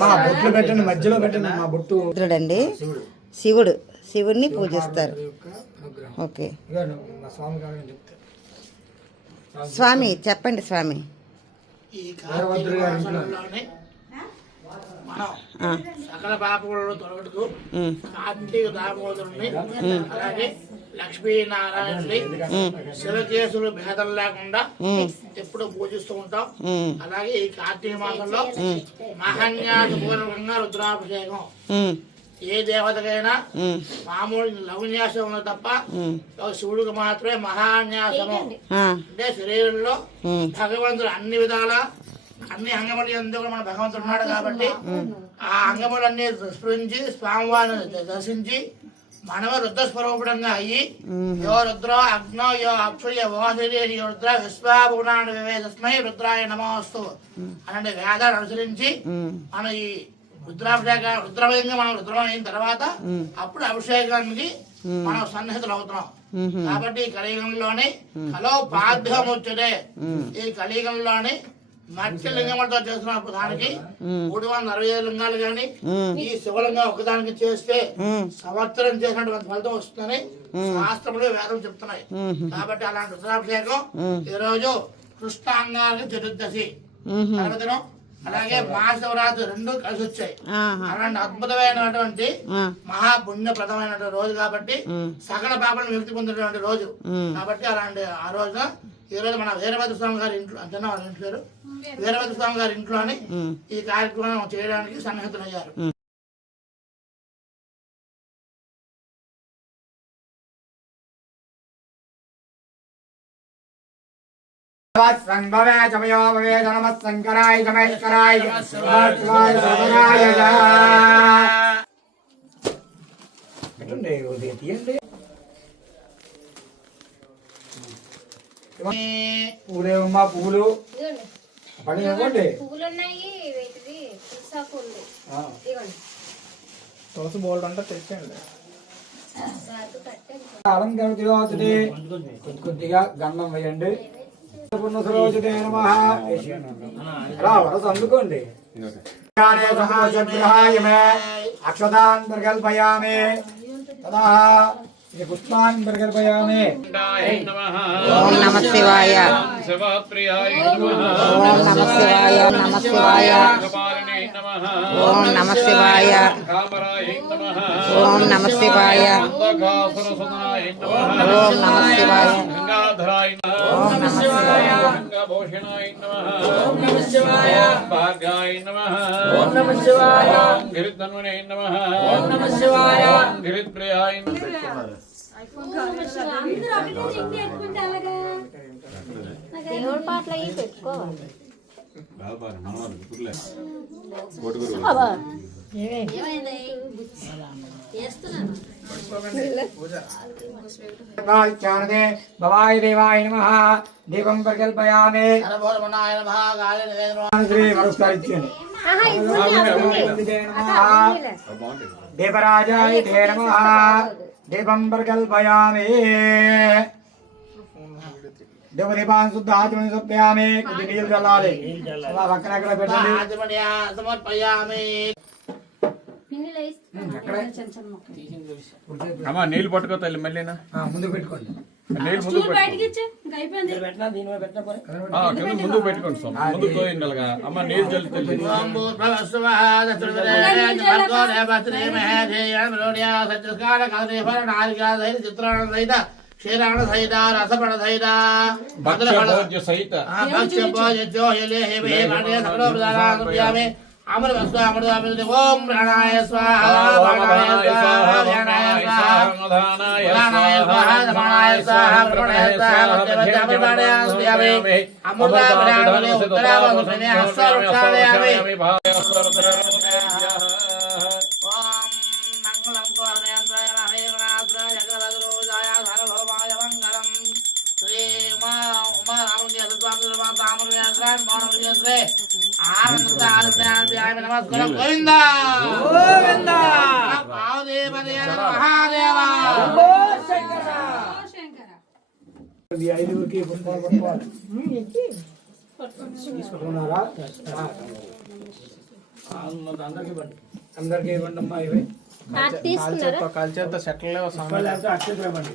మా బొట్లు పెట్టండి మధ్యలో పెట్టండి మా బొట్టు. రుద్రుడండి శివుడు శివుడిని పూజిస్తారు. ఓకే. స్వామి గారు చెప్తే స్వామి. చెప్పండి స్వామి సకల పాపములను తొలగడుతూ ఉమ్, కార్తీక దామోదరుని అలాగే లక్ష్మీనారాయణుని శివకేశులు భేదం లేకుండా ఎప్పుడు పూజిస్తూ ఉంటాం. అలాగే ఈ కార్తీక మాసంలో మహాన్యాసపూర్వకంగా రుద్రాభిషేకం. ఏ దేవతకైనా మామూలు లవన్యాసంలో తప్ప శివుడికి మాత్రమే మహాన్యాసము. ఆ, అంటే శరీరంలో భగవంతుడు అన్ని విధాల అన్ని అంగములు ఎందుకు మన భగవంతుడు ఉన్నాడు కాబట్టి ఆ అంగములన్నీ స్ఫురించి స్వామివారిని దర్శించి మనమ రుద్ర స్వరూపంగా అయ్యి యో రుద్ర అగ్నో యో అక్షయ ఓహరి రుద్ర విశ్వాపురాణ వివేదస్మై రుద్రాయ నమోస్తు. అనే వేదాన్ని అనుసరించి మన ఈ రుద్రాభిషేక రుద్రమయంగా మనం రుద్రం అయిన తర్వాత అప్పుడు అభిషేకానికి మనం సన్నిహితులు అవుతున్నాం. కాబట్టి ఈ కలియుగంలోని కలో పాఠ్యముచ్చటే ఈ కలియుగంలోని మట్టి లింగములతో చేస్తున్న దానికి మూడు వందల అరవై ఐదు లింగాలు కానీ ఈ శివలింగం ఒకదానికి చేస్తే సంవత్సరం చేసినటువంటి ఫలితం వస్తుందని శాస్త్రములు వేదం చెప్తున్నాయి. కాబట్టి అలాంటి రుద్రాభిషేకం ఈ రోజు చతుర్దశి పర్వదినం అలాగే మహాశివరాత్రి రెండు కలిసి వచ్చాయి. అలాంటి అద్భుతమైనటువంటి మహాపుణ్యప్రదమైనటువంటి రోజు కాబట్టి సకల పాపలను వ్యక్తి పొందినటువంటి రోజు. కాబట్టి అలాంటి ఆ రోజున ఈ రోజు మన వీరభద్ర స్వామి గారి ఇంట్లో అంతేనా వాళ్ళ ఇంటి పేరు వీరభద్ర స్వామి గారి ఇంట్లోని. ఈ కార్యక్రమం చేయడానికి సన్నిహితులయ్యారు సంభవే చమయో భవే నమ శంకరాయ శంకరాయ తీయండి పూలేమమ్మా పూలు పని ఇవ్వండి. పువ్వులు ఉన్నాయి తులసి బోల్డ్ అంటే తెచ్చండి రాదు కట్టండి. అలంకరణ తిరోజుడే కొద్ది కొద్దిగా గంధం వేయండి. పుణ్య నమః. అందుకోండి అక్షతాన్ ప్రకల్పయామి తదా ఇది పుష్పాన్ ప్రకల్పయామి ఓం నమ శివాయ శివప్రియాయ ఓం నమ శివాయ నమ శివాయ కపాలినే నమః ఓం నమ శివాయ కామరాయ నమః ఓం నమ శివాయ అంధకాసురసుదనాయ నమః ఓం నమ శివాయ గంగాధరాయ ఓం నమః నమ శివాయ గంగాభూషణాయ నమః ఓం నమ శివాయ భార్గాయ నమః దేవుడి పాటలు అవి పెట్టుకోవాలి భవాయ దేవాయ నమః దీపం ప్రకల్పయామి శ్రీ ఇచ్చేయండి దేవరాజాయ నమః దీపం ప్రకల్పయామి దేవదీపాన్ శుద్ధ ఆచమని సప్యామి కొద్ది నీళ్ళు చల్లాలి అలా పక్కన అక్కడ. పెట్టండి అమ్మా నీళ్ళు పట్టుకో తల్లి మళ్ళీనా? ఆ, ముందు పెట్టుకోండి. ముందు ఆ, కింద ముందు పెట్టుకోండి స్వామి. ముందు తోయండి అలాగా. అమ్మ క్షీరాణ సహిత రసపణ సహిత సహిత. భక్ష్య హే హే అమర అమృత ఓం ప్రాణాయ స్వాహ ప్రాణాయ స్వాహ ధ్యానాయ స్వాహ ప్రాణాయ స్వాహ సమానాయ స్వాహ ప్రమణాయ స్వాహ మధ్యమధ్య అమృతాడయామి అమృత విరామణి ఉత్తరావముఖిని హస్తవృక్షాలయామి ఆనంద నమస్కారం గోవింద! గోవింద మహాదేవ! ఐదుగురికి పట్టుకోవాలి అందరికీ ఇవ్వండి అమ్మా ఇవి కార్డు తీసుకున్నారా కాల్చేత సెటిల్ ఇవ్వండి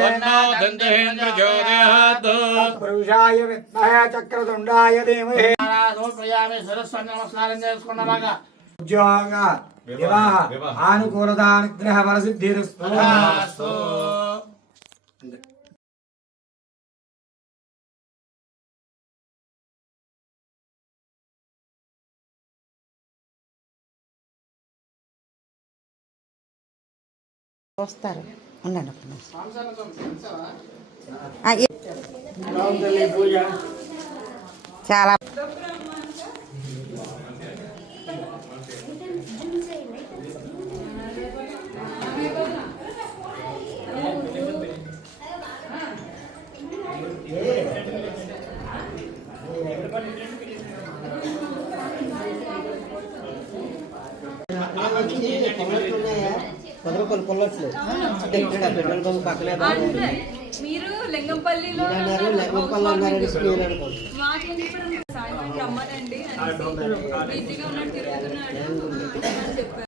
తన్నో దంతేంద్ర చోదయాత్ పురుషాయ విద్మహే చక్రతుండాయ ధీమహి నమస్కారం చేసుకున్నలాగా ఉద్యోగ వివాహ ఆనుకూలత అనుగ్రహ వరసిద్ధిరస్తు వస్తారు. ఉండండి ఒక్క నిమిషం. ఆ, ఏ- చాలా మీరు లింగంపల్లిలో రమ్మనండి బిజీగా ఉన్నట్టు తిరుగుతున్నాడు. అని చెప్పారు.